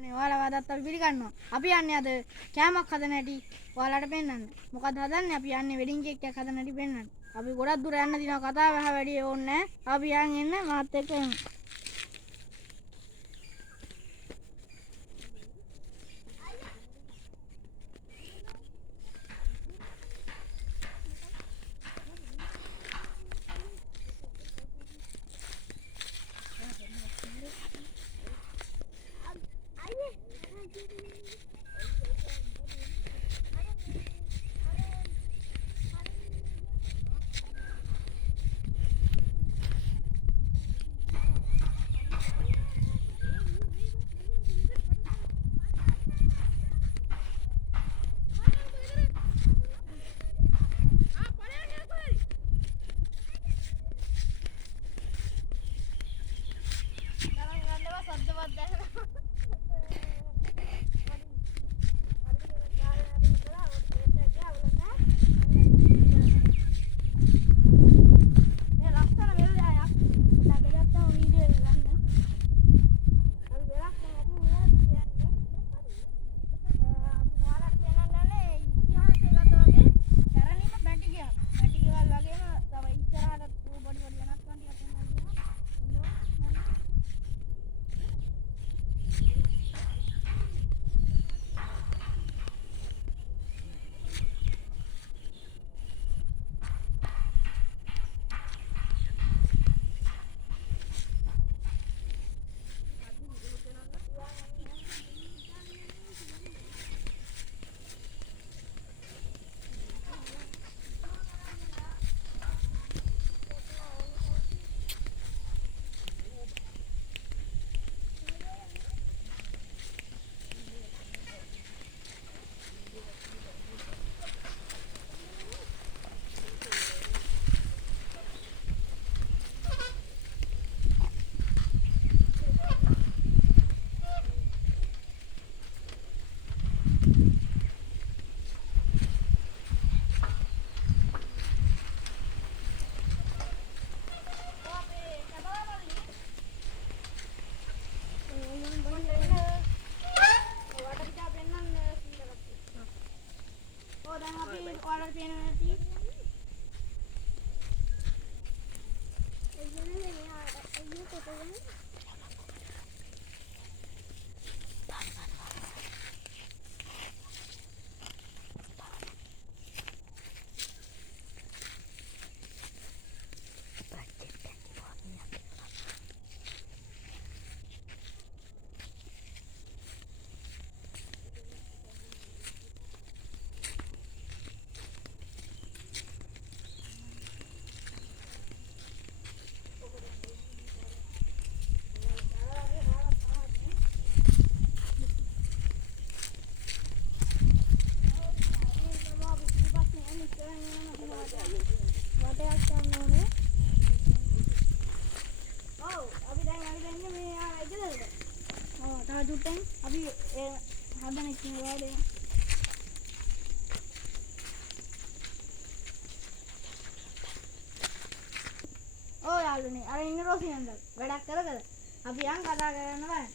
ඔයාලා වදත් අපි පිළිගන්නවා. අපි යන්නේ අද කෑමක් හදන හැටි ඔයාලට පෙන්නන්න. මොකද හදන්නේ? අපි යන්නේ වෙඩින් කේක් එකක් හදන හැටි පෙන්නන්න. අපි ගොඩක් දුර යන්න දිනවා කතාව වැඩි ඕනේ නැහැ. අපි යන් එන්න මාත් එක්ක එමු. අර ඉන්න රෝසියන්ද වැඩක් කරකද අපි යන් කතා කරන්න බෑ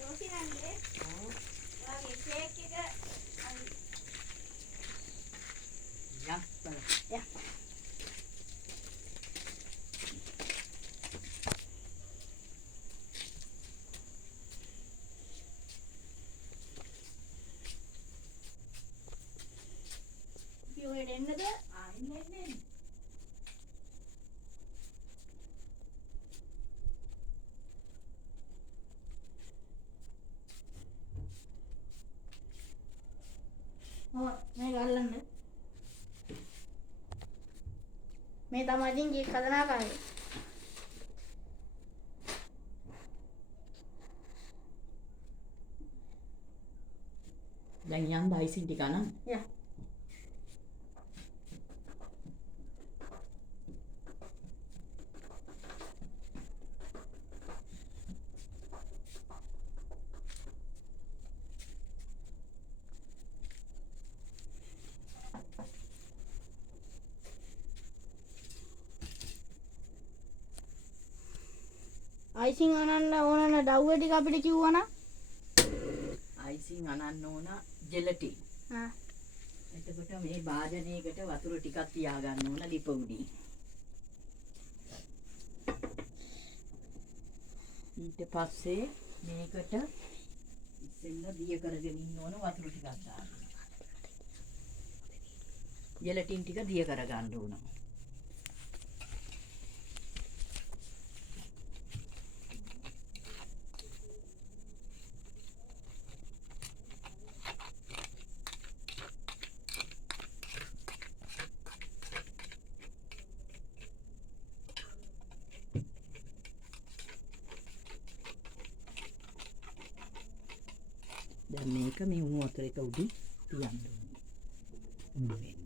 රෝසියන්ගේ ඔයාගේ කේක් එක යා ඔය එන්නද එන්නේ මේ ගල්ලන්න මේ තමයි ඉතින් කේක් හදන ආකාරය දැන් යන්න අයිසින් ටික අනන් යා අයිසින් අනන්න ඕන ඩව්ව ටික අපිට කිව්වනම් අයිසින් අනන්න ඕන ජෙලටින්. එතකොට මේ භාජනයකට වතුර ටිකක් තියාගන්න ඕන ලිප උඩින්. ඊට පස්සේ මේකට ඉස්සෙල්ලා දිය කරගෙන ඉන්න ඕන වතුර ටිකක් දාන්න. ජෙලටින් ටික දිය කරගන්න ඕන. දැන් මේක මේ උණු වතුර එක උඩින් තියන්න ඕනේ. උණු වෙන්න.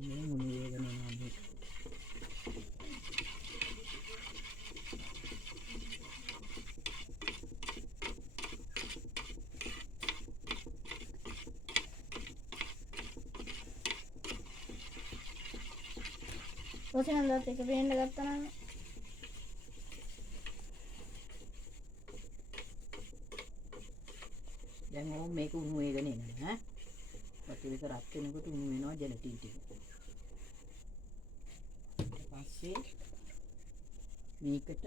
මේ උණු වේගන යනවා මේක. රොසිනන්දත් එක පේන්න ගත්තා නම් දැන් ඕම් මේක උණු වේගන එනවා ඈ. වතුර එක රත් වෙනකොට උණු වෙනවා ජෙලටින් ටික. ඊට පස්සේ මේකට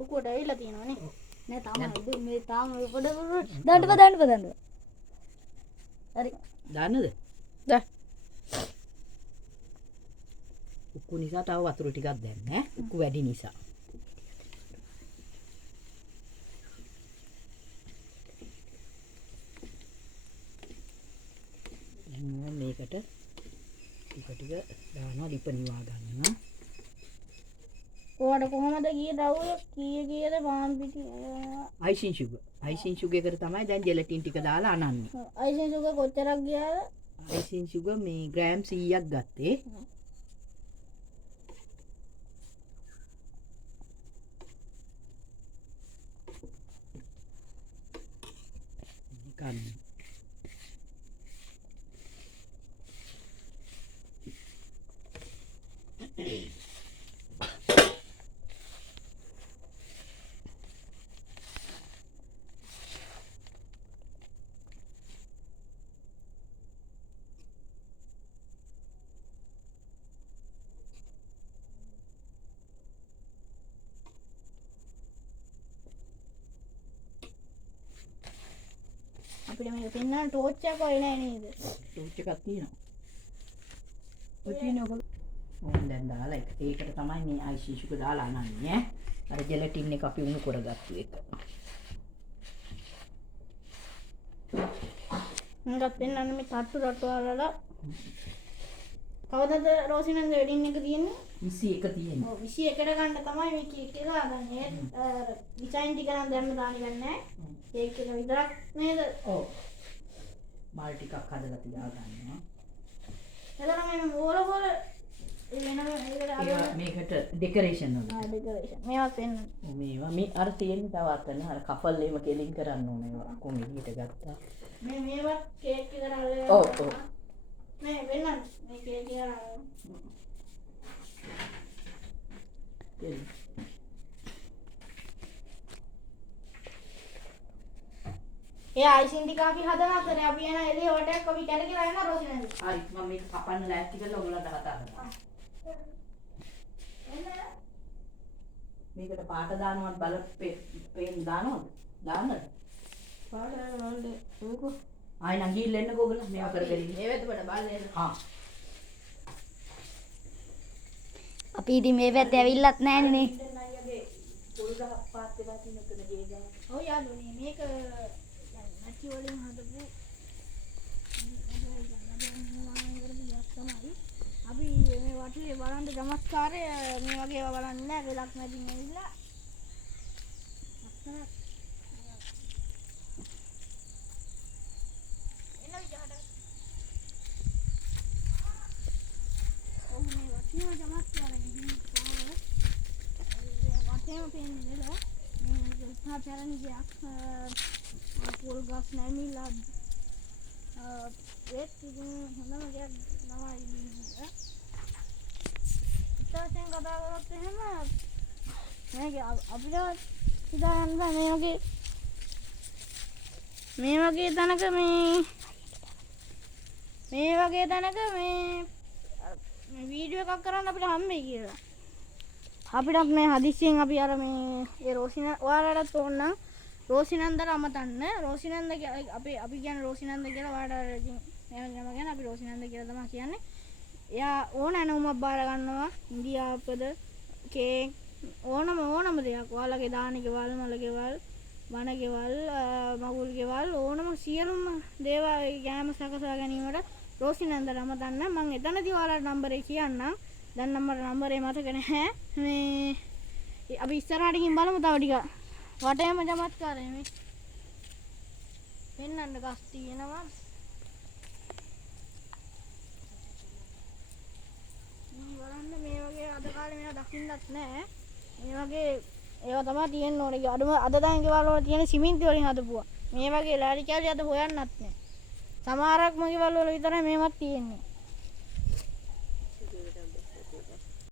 උකුවට ඇවිල්ලා තියෙනවා නේ. නෑ තාම මේ තාම පොඩ දාන්න. හරි. දාන්නද? දා. උක්කු නිසා තව වතුර ටිකක් දැම්ම ඈ. උක්කු වැඩි නිසා. දැන් මේකට ටික දානවා ලිප නිවා ගන්නවා. ඔයාට කොහමද ගියේ ඩව්ව කීයද පාන් පිටි අයිසින් සුගර්. අයිසින් සුගර් එකට තමයි දැන් ජෙලටින් ටික දාලා අනන්නේ. අයිසින් සුගර් කොච්චරක් ගියාද? අයිසින් සුගර් මේ ග්‍රෑම් 100ක් ගත්තේ. ගන්න. අපිට මේක පෙන්නන්න ටෝච් එකක් ඔය නෑ නේද? ටෝච් එකක් තියෙනවා. ඔය තියෙනවා. ඕන් දැන් දාලා ඒකට තමයි මේ අයිසින් සුගර් දාලා අනන්නේ ඈ. අර ජෙලටින් එක අපි උණු කරගත්තු එක. මම පෙන්නන්න මේ තට්ටු වලලා කවදද රෝසිනන්ද වෙඩින් එක තියෙන්නේ? 21 තියෙනවා. ඔව් 21ට ගන්න තමයි මේ කේක් එක හදන්නේ. ඩිසයින් ටික නම් දැම්ම දාන්න ගන්නෑ. කේක් එක විතරක් නේද? ඔව්. මල් ටිකක් හදලා තියා ගන්නවා. එතන මේ මෝල මේකට ඩෙකොරේෂන් වල. ඩෙකොරේෂන්. මේවා පෙන්න. මේවා මේ අර තියෙන තව අතන අර කපල් එහෙම කෙලින් කරන්න ඕනේ ඒවා. කොහොම එළියට ගත්තා. මේවා කේක් එක කරලා ඔව් ඔව්. මේ වෙන්නත් මේ කේක් එක ඒ අයිසින් ටික අපි හදන අතරේ අපි යන එළිය වටයක් අපි කැරකිලා යනවා රෝසිනන්ද. හරි මම මේක කපන්න ලෑස්ති කරලා ඔයගොල්ලන්ට කතා කරනවා. මේකට පාට දානවත් බල පේන් දානවද? දාන්නද? පාට වලට ඕකෝ. ආයි නම් ගිහින් එන්නකෝ ඔයගොල්ලෝ මේවා කරගෙන ඉන්න. මේ වෙද්දට බලන්න. හා. අපි ඉතින් මේ පැත්තේ ඇවිල්ලත් නැහැනේ නේ. ඔව් යාළුවනේ මේක නැති වලින් හදපු අපි මේ වටේ බලන්න චමත්කාරය මේ වගේ ඒවා බලන්න නෑ වෙලක් නැතිව ඇවිල්ලා අක්කර එන විදිහට ඔව් මේ ලස්සනම චමත්කාරයි. වටේම පේන්නේ නේද? මේ උත්සාහ කරන ගියක් පොල් ගස් නැමිලා ඒත් ඉතින් හොඳම ගියක් නමයි ඉන්නේ. ඉතින් කතා කරොත් එහෙම මේක අපිට හිතාගන්න බෑ මේ වගේ තැනක මේ වීඩියෝ එකක් කරන්න අපිට හම්බෙයි කියලා. අපිටත් මේ හදිස්සියෙන් අපි අර මේ ඒ රෝසින ඔයාලටත් ඕන නම් රෝසිනන්දට අමතන්න. රෝසිනන්ද අපි කියන්නේ රෝසිනන්ද කියලා ඔයාලට ඉතින් එයාගේ නම ගැන අපි රෝසිනන්ද කියලා තමයි කියන්නේ. එයා ඕන ඇණුමක් බාර ගන්නවා. ඉන්දියාපද කේක් ඕනම දෙයක්. ඔයාලගේ දාන ගෙවල් මල ගෙවල් වන ගෙවල් මගුල් ගෙවල් ඕනම සියලුම දේවල් ගෑම සකසා ගැනීමට රෝසිනන්දට අමතන්න. මම එතනදී ඔයාලට නම්බරේ කියන්නම්. දැන් නම්බරේ මතක නැහැ. මේ අපි ඉස්සරහට ගිහින් බලමු තව ටික. වටේම චමත්කාරයි මේ. පෙන්නන්න ගස් තියෙනවා. බලන්න මේ වගේ අද කාලේ මේවා දකින්නත් නැහැ. මේ වගේ ඒවා තමයි තියෙන්න ඕනේ. අඩුම අද දැන් ගෙවල් වල තියෙන සිමෙන්ති වලින් හදපුවා. මේ වගේ ලෑලි කැලි අද හොයන්නත් නැහැ. සමහරක් මගේ ගෙවල් වල විතරයි මේවත් තියෙන්නේ.